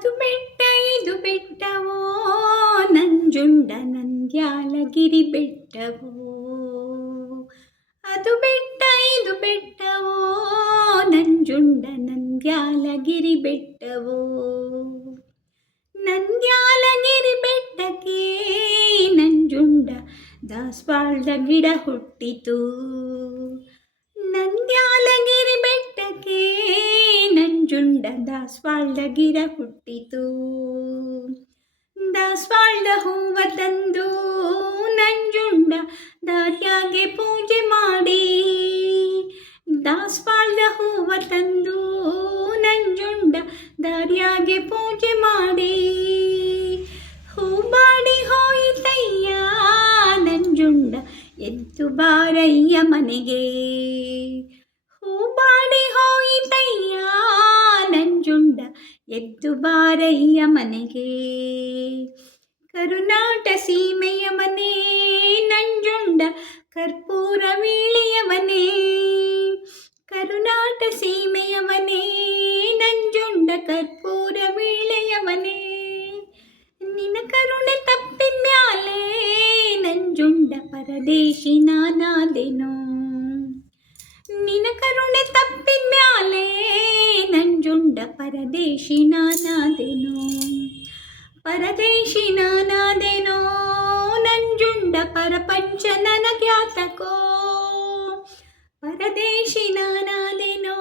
ಅದು ಬೆಟ್ಟ ಇದು ಬೆಟ್ಟವೋ ನಂಜುಂಡ ನಂದ್ಯಾಲಗಿರಿ ಬೆಟ್ಟವೋ. ಅದು ಬೆಟ್ಟ ಇದು ಬೆಟ್ಟವೋ ನಂಜುಂಡ ನಂದ್ಯಾಲಗಿರಿ ಬೆಟ್ಟವೋ. ನಂದ್ಯಾಲಗಿರಿ ಬೆಟ್ಟಕ್ಕೆ ನಂಜುಂಡ ದಾಸವಾಳದ ಗಿಡ ಹುಟ್ಟಿತು. ನಂದ್ಯಾಲಗಿರಿ ಬೆಟ್ಟಕ್ಕೆ ನಂಜುಂಡ ದಾಸವಾಳದ ಗಿಡ ಹುಟ್ಟಿತು. ದಾಸವಾಳದ ಹೂವ ತಂದು ನಂಜುಂಡ ದಾರ್ಯಾಗೆ ಪೂಜೆ ಮಾಡಿ. ದಾಸವಾಳದ ಹೂವ ತಂದು ನಂಜುಂಡ ದಾರ್ಯಾಗೆ ಪೂಜೆ ಮಾಡಿ. ಹೂಬಾಡಿ ಹೋಯಿತಯ್ಯ ನಂಜುಂಡ ಎದ್ದು ಬಾರಯ್ಯ ಮನೆಗೆ. ಹೂಬಾಡಿ ಹೋಯಿತಯ್ಯ ನಂಜುಂಡ ಎದ್ದು ಬಾರಯ್ಯ ಮನೆಗೆ. ಕರುನಾಟ ಸೀಮೆಯ ಮನೆ ನಂಜುಂಡ ಕರ್ಪೂರ ವೀಳೆಯವನೇ. ಕರುನಾಟ ಸೀಮೆಯ ಮನೆ ನಂಜುಂಡ ಕರ್ಪೂರ ವೀಳೆಯವನೇ. ನಿನ್ನ ಕರುಣೆ ತಪ್ಪಿದ್ಮ್ಯಾಲೆ ನಂಜುಂಡ ಪರದೇಶಿ ನಾನಾದೆನೋ. ನಿನ್ನ ಕರುಣೆ ತಪ್ಪಿದ್ಮ್ಯಾಲೆ ನಂಜುಂಡ ಪರದೇಶಿ ನಾನಾದೆನೋ. ಪರದೇಶಿ ನಾನಾದೆನೋ ನಂಜುಂಡ ಪರಪಂಚ ನನಗ್ಯಾತಕೋ. ಪರದೇಶಿ ನಾನಾದೆನೋ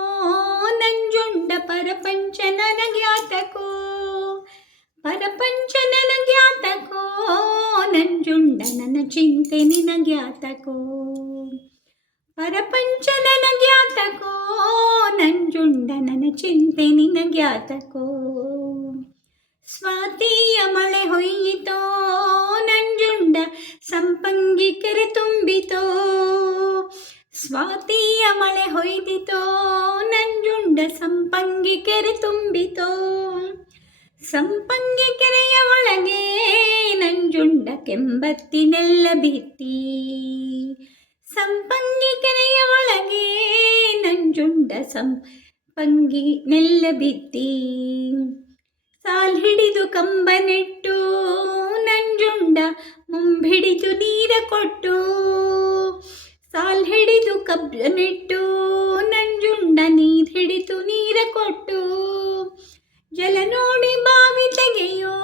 ನಂಜುಂಡ ಪರಪಂಚ ನನಗ್ಯಾತಕೋ. ಪರಪಂಚ ನನಗ್ಯಾತಕೋ ನಂಜುಂಡ ನನ್ನ ಚಿಂತೆ ನಿನಗ್ಯಾತಕೋ. ಪರಪಂಚ ನನಗ್ಯಾತಕೋ ನಂಜುಂಡ ನನ್ನ ಚಿಂತೆ ನಿನಗ್ಯಾತಕೋ. ಸ್ವಾತಿಯ ಮಳೆ ಹೊಯ್ಯಿತೋ ನಂಜುಂಡ ಸಂಪಂಗಿ ಕೆರೆ ತುಂಬಿತೋ. ಸ್ವಾತಿಯ ಮಳೆ ಹೊಯ್ದಿತೋ ನಂಜುಂಡ ಸಂಪಂಗಿ ಕೆರೆ ತುಂಬಿತೋ. ಸಂಪಂಗಿ ಕೆರೆಯ ಒಳಗೆ ನಂಜುಂಡ ಕೆಂಬತ್ತಿನೆಲ್ಲ ಬಿತ್ತಿ. ಸಂಪಂಗಿ ಕೆರೆಯ ಒಳಗೆ ನಂಜುಂಡ ಸಂಪಂಗಿ ನೆಲ್ಲ ಬಿತ್ತಿ. ಸಾಲ್ ಹಿಡಿದು ಕಂಬ ನೆಟ್ಟು ನಂಜುಂಡ ಮುಂಬಿಡಿದು ನೀರ ಕೊಟ್ಟು. ಸಾಲ್ ಹಿಡಿದು ಕಬ್ಬ ನೆಟ್ಟು ನಂಜುಂಡ ನೀರ್ ಹಿಡಿದು ನೀರ ಕೊಟ್ಟು. ಜಲ ನೋಡಿ ಬಾವಿ ತೆಗೆಯೋ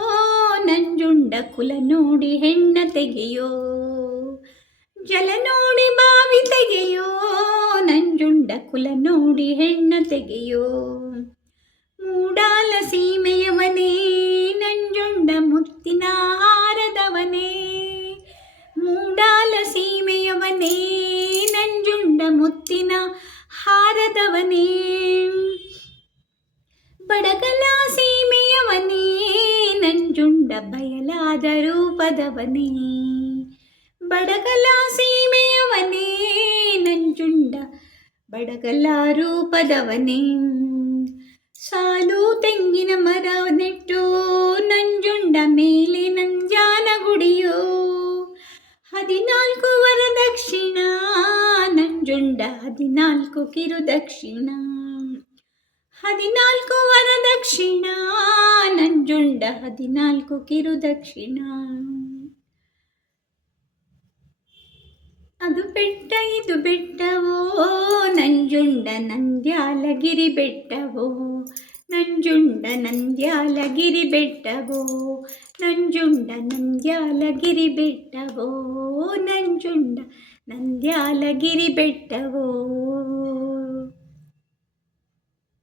ನಂಜುಂಡ ಕುಲ ನೋಡಿ ಹೆಣ್ಣ ತೆಗೆಯೋ. ಜಲ ನೋಡಿ ಬಾವಿ ತೆಗೆಯೋ ನಂಜುಂಡ ಕುಲ ನೋಡಿ ಹೆಣ್ಣ ತೆಗೆಯೋ. ಮೂಡಾಲ ಸೀಮೆಯವನೇ ನಂಜುಂಡ ಮುತ್ತಿನ ಹಾರದವನೇ. ಮೂಡಾಲ ಸೀಮೆಯವನೇ ನಂಜುಂಡ ಮುತ್ತಿನ ಹಾರದವನೇ. ಬಡಗಲ ಸೀಮೆಯವನೇ ನಂಜುಂಡ ಬಯಲಾದ ರೂಪದವನೇ. ಬಡಗಲ ಸೀಮೆಯವನೇ ನಂಜುಂಡ ಬಡಗಲ ರೂಪದವನೇ. ಸಾಲು ತೆಂಗಿನ ಮರ ನೆಟ್ಟು ನಂಜುಂಡ ಮೇಲೆ ನಂಜಾನ ಗುಡಿಯೋ. 14 ವರದಕ್ಷಿಣ ನಂಜುಂಡ 14 ಕಿರುದಕ್ಷಿಣ. 14 ವರದಕ್ಷಿಣ ನಂಜುಂಡ 14 ಕಿರುದಕ್ಷಿಣ. ಅದು ಬೆಟ್ಟ ಇದು ಬೆಟ್ಟವೋ ನಂಜುಂಡ ನಂದ್ಯಾಲಗಿರಿ ಬೆಟ್ಟವೋ. ನಂಜುಂಡ ನಂದ್ಯಾಲಗಿರಿ ಬೆಟ್ಟವೋ. ನಂಜುಂಡ ನಂದ್ಯಾಲಗಿರಿ ಬೆಟ್ಟವೋ. ನಂಜುಂಡ ನಂದ್ಯಾಲಗಿರಿ ಬೆಟ್ಟವೋ.